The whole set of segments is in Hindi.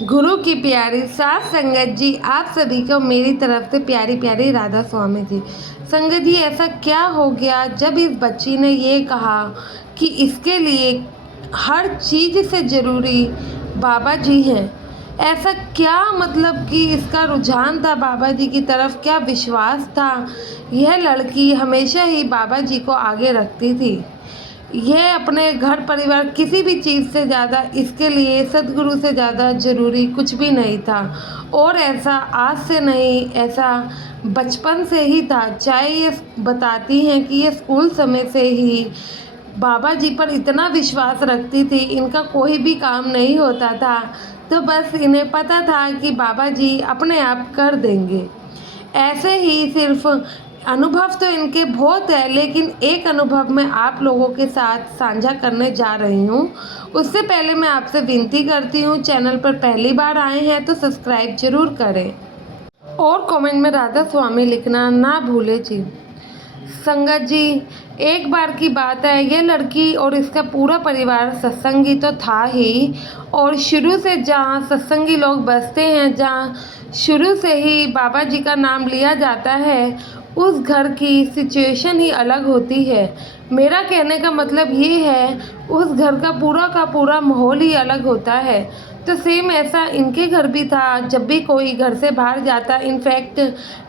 गुरु की प्यारी साथ संगत जी, आप सभी को मेरी तरफ से प्यारी प्यारी राधा स्वामी जी। संगत जी, ऐसा क्या हो गया जब इस बच्ची ने ये कहा कि इसके लिए हर चीज़ से ज़रूरी बाबा जी हैं। ऐसा क्या मतलब कि इसका रुझान था बाबा जी की तरफ, क्या विश्वास था। यह लड़की हमेशा ही बाबा जी को आगे रखती थी। यह अपने घर परिवार किसी भी चीज़ से ज़्यादा इसके लिए सदगुरु से ज़्यादा ज़रूरी कुछ भी नहीं था। और ऐसा आज से नहीं, ऐसा बचपन से ही था। चाहे ये बताती हैं कि ये स्कूल समय से ही बाबा जी पर इतना विश्वास रखती थी, इनका कोई भी काम नहीं होता था तो बस इन्हें पता था कि बाबा जी अपने आप कर देंगे। ऐसे ही सिर्फ अनुभव तो इनके बहुत है, लेकिन एक अनुभव मैं आप लोगों के साथ साझा करने जा रही हूँ। उससे पहले मैं आपसे विनती करती हूँ, चैनल पर पहली बार आए हैं तो सब्सक्राइब जरूर करें और कमेंट में राधा स्वामी लिखना ना भूलें जी। संगत जी, एक बार की बात है, ये लड़की और इसका पूरा परिवार सत्संगी तो था ही, और शुरू से जहाँ सत्संगी लोग बसते हैं, जहाँ शुरू से ही बाबा जी का नाम लिया जाता है, उस घर की सिचुएशन ही अलग होती है। मेरा कहने का मतलब ये है, उस घर का पूरा माहौल ही अलग होता है। तो सेम ऐसा इनके घर भी था। जब भी कोई घर से बाहर जाता, इनफैक्ट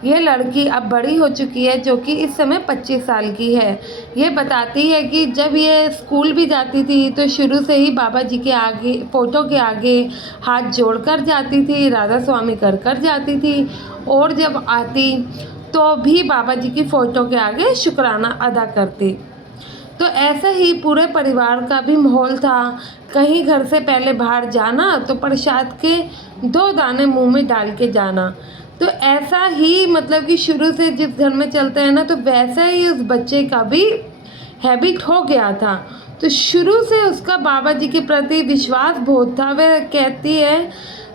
ये लड़की अब बड़ी हो चुकी है, जो कि इस समय 25 साल की है। ये बताती है कि जब ये स्कूल भी जाती थी तो शुरू से ही बाबा जी के आगे, फ़ोटो के आगे हाथ जोड़कर जाती थी, राधा स्वामी कर कर जाती थी। और जब आती तो भी बाबा जी की फ़ोटो के आगे शुक्राना अदा करती। तो ऐसे ही पूरे परिवार का भी माहौल था। कहीं घर से पहले बाहर जाना तो प्रसाद के 2 दाने मुंह में डाल के जाना। तो ऐसा ही मतलब कि शुरू से जिस घर में चलते हैं ना, तो वैसा ही उस बच्चे का भी हैबिट हो गया था। तो शुरू से उसका बाबा जी के प्रति विश्वास बहुत था। वह कहती है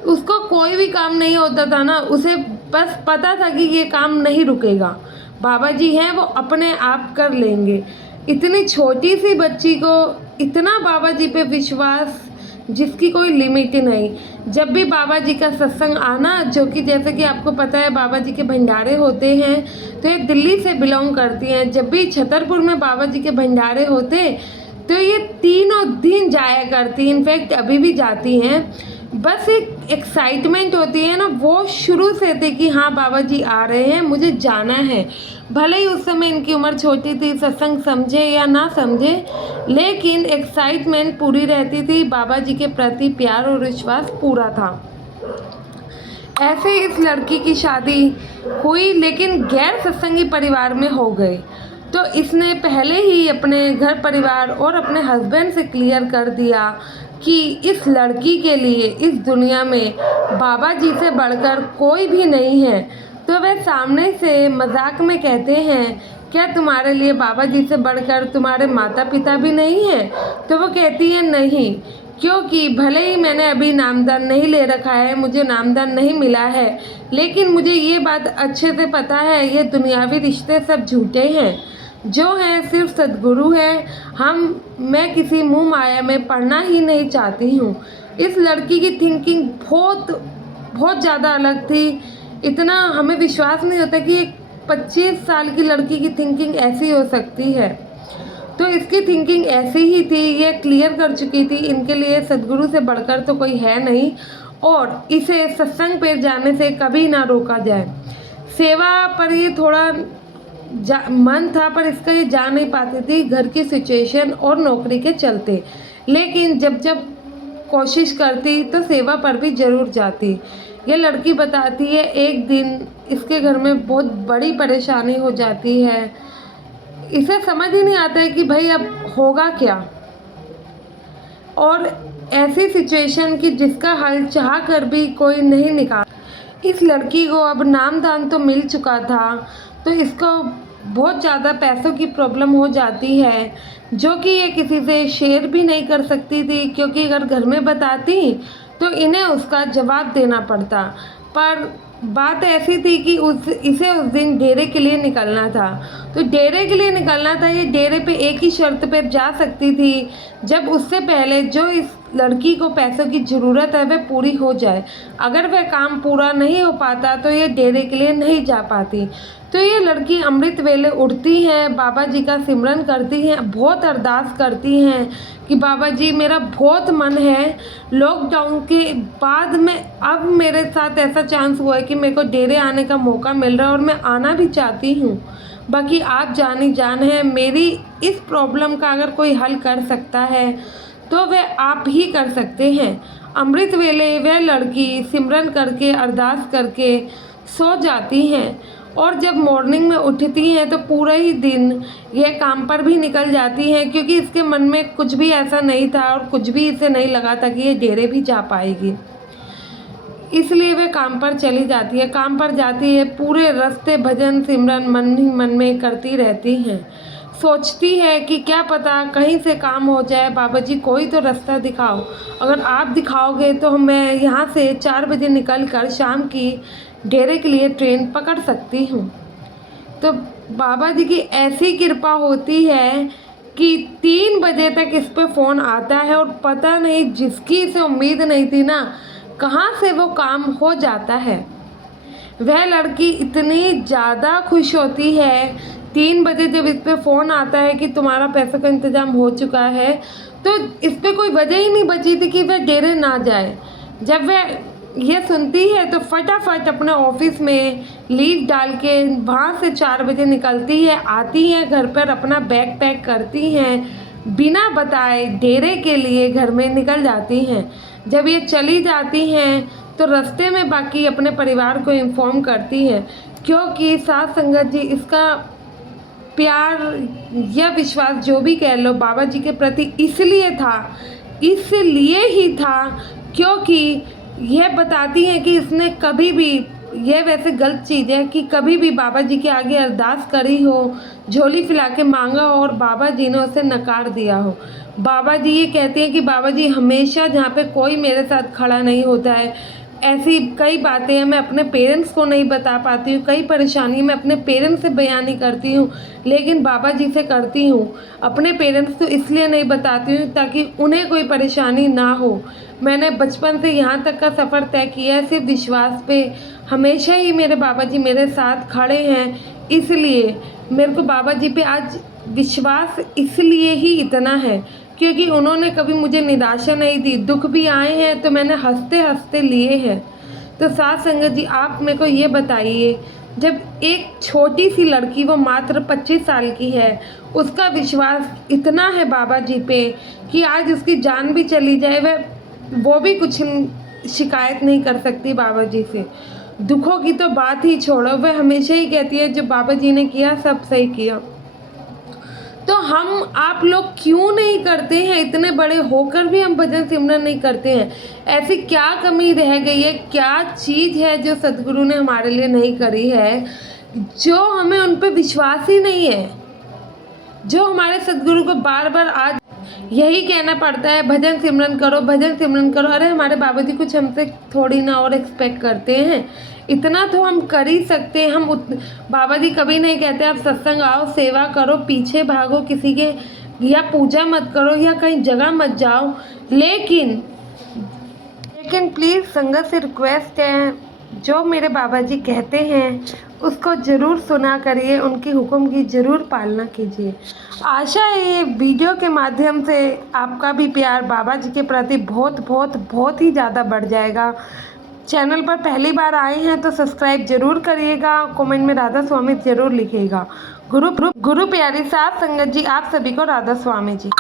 उसको कोई भी काम नहीं होता था ना, उसे बस पता था कि ये काम नहीं रुकेगा, बाबा जी हैं वो अपने आप कर लेंगे। इतनी छोटी सी बच्ची को इतना बाबा जी पे विश्वास जिसकी कोई लिमिट ही नहीं। जब भी बाबा जी का सत्संग आना, जो कि जैसे कि आपको पता है बाबा जी के भंडारे होते हैं, तो ये दिल्ली से बिलोंग करती हैं। जब भी छतरपुर में बाबा जी के भंडारे होते तो ये तीनों दिन जाया करती, इनफैक्ट अभी भी जाती हैं। बस एक एक्साइटमेंट होती है ना, वो शुरू से थी कि हाँ बाबा जी आ रहे हैं, मुझे जाना है। भले ही उस समय इनकी उम्र छोटी थी, सत्संग समझे या ना समझे, लेकिन एक्साइटमेंट पूरी रहती थी। बाबा जी के प्रति प्यार और विश्वास पूरा था। ऐसे इस लड़की की शादी हुई, लेकिन गैर सत्संगी परिवार में हो गई। तो इसने पहले ही अपने घर परिवार और अपने हस्बैंड से क्लियर कर दिया कि इस लड़की के लिए इस दुनिया में बाबा जी से बढ़कर कोई भी नहीं है। तो वह सामने से मजाक में कहते हैं, क्या तुम्हारे लिए बाबा जी से बढ़कर तुम्हारे माता पिता भी नहीं हैं? तो वो कहती है नहीं, क्योंकि भले ही मैंने अभी नामदान नहीं ले रखा है, मुझे नामदान नहीं मिला है, लेकिन मुझे ये बात अच्छे से पता है ये दुनियावी रिश्ते सब झूठे हैं। जो है सिर्फ सदगुरु है। मैं किसी मुँह माया में पढ़ना ही नहीं चाहती हूँ। इस लड़की की थिंकिंग बहुत बहुत ज़्यादा अलग थी। इतना हमें विश्वास नहीं होता कि एक 25 साल की लड़की की थिंकिंग ऐसी हो सकती है। तो इसकी थिंकिंग ऐसी ही थी, ये क्लियर कर चुकी थी इनके लिए सदगुरु से बढ़कर तो कोई है नहीं, और इसे सत्संग पे जाने से कभी ना रोका जाए। सेवा पर ये थोड़ा मन था, पर इसका ये जा नहीं पाती थी घर की सिचुएशन और नौकरी के चलते। लेकिन जब जब कोशिश करती तो सेवा पर भी ज़रूर जाती। ये लड़की बताती है एक दिन इसके घर में बहुत बड़ी परेशानी हो जाती है। इसे समझ ही नहीं आता है कि भाई अब होगा क्या, और ऐसी सिचुएशन की जिसका हल चाह कर भी कोई नहीं निकाल। इस लड़की को अब नामदान तो मिल चुका था, तो इसको बहुत ज़्यादा पैसों की प्रॉब्लम हो जाती है, जो कि ये किसी से शेयर भी नहीं कर सकती थी, क्योंकि अगर घर में बताती तो इन्हें उसका जवाब देना पड़ता। पर बात ऐसी थी कि इसे उस दिन डेरे के लिए निकलना था। तो डेरे के लिए निकलना था, ये डेरे पे एक ही शर्त पे जा सकती थी, जब उससे पहले जो इस लड़की को पैसों की ज़रूरत है वह पूरी हो जाए। अगर वह काम पूरा नहीं हो पाता तो ये डेरे के लिए नहीं जा पाती। तो ये लड़की अमृत वेले उठती हैं, बाबा जी का सिमरन करती हैं, बहुत अरदास करती हैं कि बाबा जी मेरा बहुत मन है, लॉकडाउन के बाद में अब मेरे साथ ऐसा चांस हुआ है कि मेरे को डेरे आने का मौका मिल रहा है और मैं आना भी चाहती हूँ। बाकी आप जानी जान है, मेरी इस प्रॉब्लम का अगर कोई हल कर सकता है तो वह आप ही कर सकते हैं। अमृत वेले वह लड़की सिमरन करके अरदास करके सो जाती हैं और जब मॉर्निंग में उठती हैं तो पूरा ही दिन यह काम पर भी निकल जाती हैं, क्योंकि इसके मन में कुछ भी ऐसा नहीं था और कुछ भी इसे नहीं लगा था कि ये डेरे भी जा पाएगी। इसलिए वे काम पर चली जाती है। काम पर जाती है, पूरे रास्ते भजन सिमरन मन ही मन में करती रहती हैं। सोचती है कि क्या पता कहीं से काम हो जाए, बाबा जी कोई तो रास्ता दिखाओ, अगर आप दिखाओगे तो मैं यहाँ से 4 बजे निकल कर शाम की डेरे के लिए ट्रेन पकड़ सकती हूँ। तो बाबा जी की ऐसी कृपा होती है कि 3 बजे तक इस पे फ़ोन आता है और पता नहीं जिसकी इसे उम्मीद नहीं थी ना, कहाँ से वो काम हो जाता है। वह लड़की इतनी ज़्यादा खुश होती है 3 बजे जब इस पे फ़ोन आता है कि तुम्हारा पैसों का इंतज़ाम हो चुका है, तो इस पे कोई वजह ही नहीं बची थी कि वह डेरे ना जाए। जब वह ये सुनती है तो फटाफट अपने ऑफिस में लीव डाल के वहाँ से 4 बजे निकलती है, आती है घर पर, अपना बैग पैक करती हैं, बिना बताए डेरे के लिए घर में निकल जाती हैं। जब ये चली जाती हैं तो रास्ते में बाकी अपने परिवार को इन्फॉर्म करती हैं, क्योंकि साथ संगत जी इसका प्यार या विश्वास जो भी कह लो बाबा जी के प्रति इसलिए ही था क्योंकि यह बताती हैं कि इसने कभी भी, यह वैसे गलत चीज़ है कि कभी भी बाबा जी के आगे अरदास करी हो, झोली फैला के मांगा हो और बाबा जी ने उसे नकार दिया हो। बाबा जी ये कहते हैं कि बाबा जी हमेशा जहाँ पे कोई मेरे साथ खड़ा नहीं होता है, ऐसी कई बातें हैं मैं अपने पेरेंट्स को नहीं बता पाती हूँ, कई परेशानी मैं अपने पेरेंट्स से बयान नहीं करती हूँ, लेकिन बाबा जी से करती हूँ। अपने पेरेंट्स को इसलिए नहीं बताती हूँ ताकि उन्हें कोई परेशानी ना हो। मैंने बचपन से यहाँ तक का सफ़र तय किया है सिर्फ विश्वास पे। हमेशा ही मेरे बाबा जी मेरे साथ खड़े हैं, इसलिए मेरे को बाबा जी पे आज विश्वास इसलिए ही इतना है क्योंकि उन्होंने कभी मुझे निराशा नहीं दी। दुख भी आए हैं तो मैंने हंसते हंसते लिए हैं। तो साथ संगत जी आप मेरे को ये बताइए, जब एक छोटी सी लड़की, वो मात्र 25 साल की है, उसका विश्वास इतना है बाबा जी पे कि आज उसकी जान भी चली जाए वो भी कुछ शिकायत नहीं कर सकती बाबा जी से। दुखों की तो बात ही छोड़ो, वह हमेशा ही कहती है जो बाबा जी ने किया सब सही किया। तो हम आप लोग क्यों नहीं करते हैं? इतने बड़े होकर भी हम भजन सिमरन नहीं करते हैं। ऐसी क्या कमी रह गई है, क्या चीज़ है जो सदगुरु ने हमारे लिए नहीं करी है, जो हमें उन पे विश्वास ही नहीं है, जो हमारे सदगुरु को बार बार आज यही कहना पड़ता है भजन सिमरन करो, भजन सिमरन करो। अरे हमारे बाबा जी कुछ हमसे थोड़ी ना और एक्सपेक्ट करते हैं, इतना तो हम कर ही सकते हैं। बाबा जी कभी नहीं कहते आप सत्संग आओ, सेवा करो, पीछे भागो किसी के, या पूजा मत करो या कहीं जगह मत जाओ, लेकिन प्लीज़ संगत से रिक्वेस्ट है, जो मेरे बाबा जी कहते हैं उसको ज़रूर सुना करिए, उनके हुक्म की ज़रूर पालना कीजिए। आशा है ये वीडियो के माध्यम से आपका भी प्यार बाबा जी के प्रति बहुत बहुत बहुत ही ज़्यादा बढ़ जाएगा। चैनल पर पहली बार आए हैं तो सब्सक्राइब ज़रूर करिएगा, कमेंट में राधा स्वामी ज़रूर लिखिएगा। गुरु प्यारी साथ संगत जी आप सभी को राधा स्वामी जी।